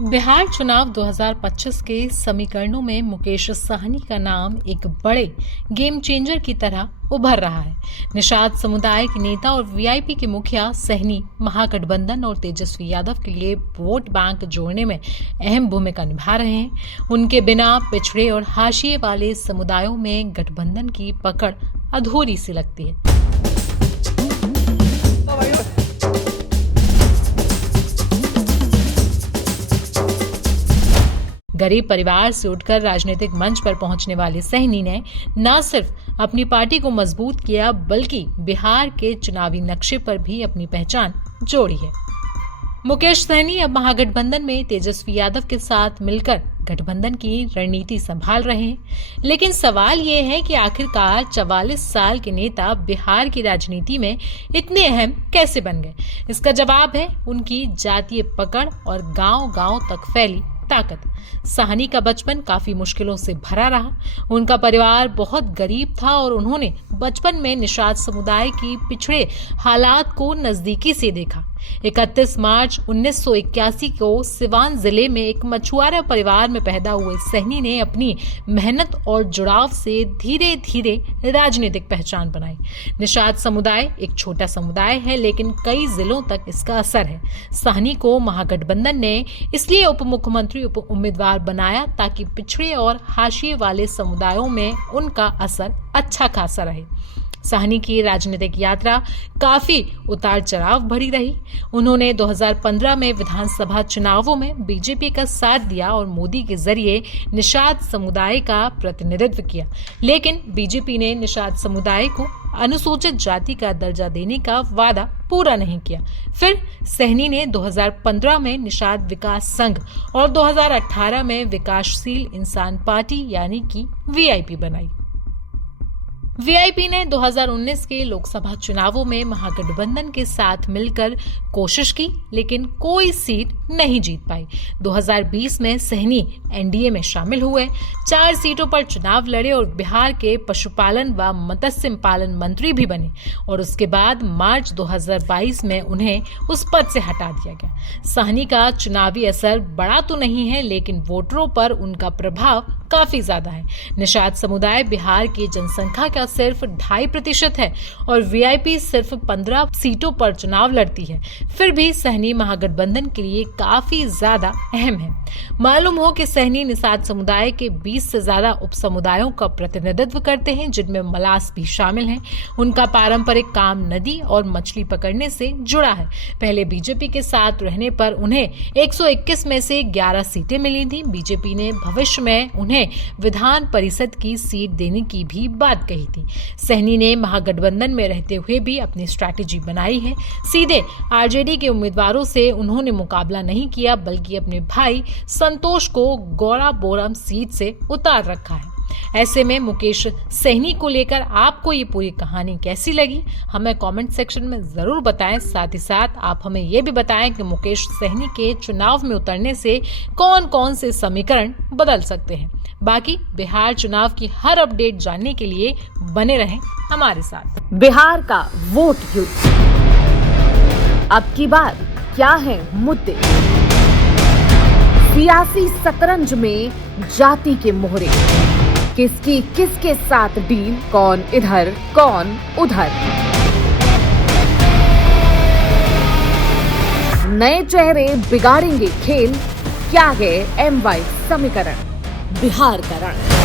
बिहार चुनाव 2025 के समीकरणों में मुकेश साहनी का नाम एक बड़े गेम चेंजर की तरह उभर रहा है। निषाद समुदाय के नेता और वीआईपी के मुखिया सहनी महागठबंधन और तेजस्वी यादव के लिए वोट बैंक जोड़ने में अहम भूमिका निभा रहे हैं। उनके बिना पिछड़े और हाशिए वाले समुदायों में गठबंधन की पकड़ अधूरी सी लगती है। गरीब परिवार से उठकर राजनीतिक मंच पर पहुंचने वाले सहनी ने न सिर्फ अपनी पार्टी को मजबूत किया बल्कि बिहार के चुनावी नक्शे पर भी अपनी पहचान जोड़ी है। मुकेश सहनी अब महागठबंधन में तेजस्वी यादव के साथ मिलकर गठबंधन की रणनीति संभाल रहे हैं। लेकिन सवाल ये है कि आखिरकार 44 साल के नेता बिहार की राजनीति में इतने अहम कैसे बन गए? इसका जवाब है उनकी जातीय पकड़ और गांव-गांव तक फैली ताकत। साहनी का बचपन काफी मुश्किलों से भरा रहा। उनका परिवार बहुत गरीब था और उन्होंने बचपन में निषाद समुदाय की पिछड़े हालात को नजदीकी से देखा। 31 मार्च 1981 को सिवान जिले में एक मछुआरा परिवार में पैदा हुए सहनी ने अपनी मेहनत और जुड़ाव से धीरे धीरे राजनीतिक पहचान बनाई। निषाद समुदाय एक छोटा समुदाय है लेकिन कई जिलों तक इसका असर है। साहनी को महागठबंधन ने इसलिए उप मुख्यमंत्री उम्मीदवार बनाया ताकि पिछड़े और हाशिए वाले समुदायों में उनका असर अच्छा खासा रहे। साहनी की राजनीतिक यात्रा काफी उतार चढ़ाव भरी रही। उन्होंने 2015 में विधानसभा चुनावों में बीजेपी का साथ दिया और मोदी के जरिए निषाद समुदाय का प्रतिनिधित्व किया। लेकिन बीजेपी ने निषाद समुदाय को अनुसूचित जाति का दर्जा देने का वादा पूरा नहीं किया। फिर सहनी ने 2015 में निषाद विकास संघ और 2018 में विकासशील इंसान पार्टी यानी कि वीआईपी बनाई। वीआईपी ने 2019 के लोकसभा चुनावों में महागठबंधन के साथ मिलकर कोशिश की लेकिन कोई सीट नहीं जीत पाई। 2020 में सहनी एनडीए में शामिल हुए, 4 सीटों पर चुनाव लड़े और बिहार के पशुपालन व मत्स्य पालन मंत्री भी बने और उसके बाद मार्च 2022 में उन्हें उस पद से हटा दिया गया। साहनी का चुनावी असर बड़ा तो नहीं है लेकिन वोटरों पर उनका प्रभाव काफी ज्यादा है। निषाद समुदाय बिहार की जनसंख्या का सिर्फ 2.5% है और वीआईपी सिर्फ 15 सीटों पर चुनाव लड़ती है। फिर भी सहनी महागठबंधन के लिए काफी ज्यादा अहम है। मालूम हो कि सहनी निषाद समुदाय के 20 से ज्यादा उप समुदायों का प्रतिनिधित्व करते हैं जिनमें मलास भी शामिल हैं। उनका पारंपरिक काम नदी और मछली पकड़ने से जुड़ा है। पहले बीजेपी के साथ रहने पर उन्हें 121 में से 11 सीटें मिली थी। बीजेपी ने भविष्य में उन्हें विधान परिषद की सीट देने की भी बात कही थी। सहनी ने महागठबंधन में रहते हुए भी अपनी स्ट्रैटेजी बनाई है। सीधे आरजेडी के उम्मीदवारों से उन्होंने मुकाबला नहीं किया बल्कि अपने भाई संतोष को गौराबोरम सीट से उतार रखा है। ऐसे में मुकेश सहनी को लेकर आपको ये पूरी कहानी कैसी लगी हमें कमेंट सेक्शन में जरूर बताएं। साथ ही साथ आप हमें ये भी बताएं कि मुकेश सहनी के चुनाव में उतरने से कौन कौन से समीकरण बदल सकते हैं। बाकी बिहार चुनाव की हर अपडेट जानने के लिए बने रहें हमारे साथ। बिहार का वोट युद्ध, अब की बात क्या है मुद्दे, सियासी शतरंज में जाति के मोहरे, किसकी किसके साथ डील, कौन इधर कौन उधर, नए चेहरे बिगाड़ेंगे खेल, क्या है MY समीकरण, बिहार का रण।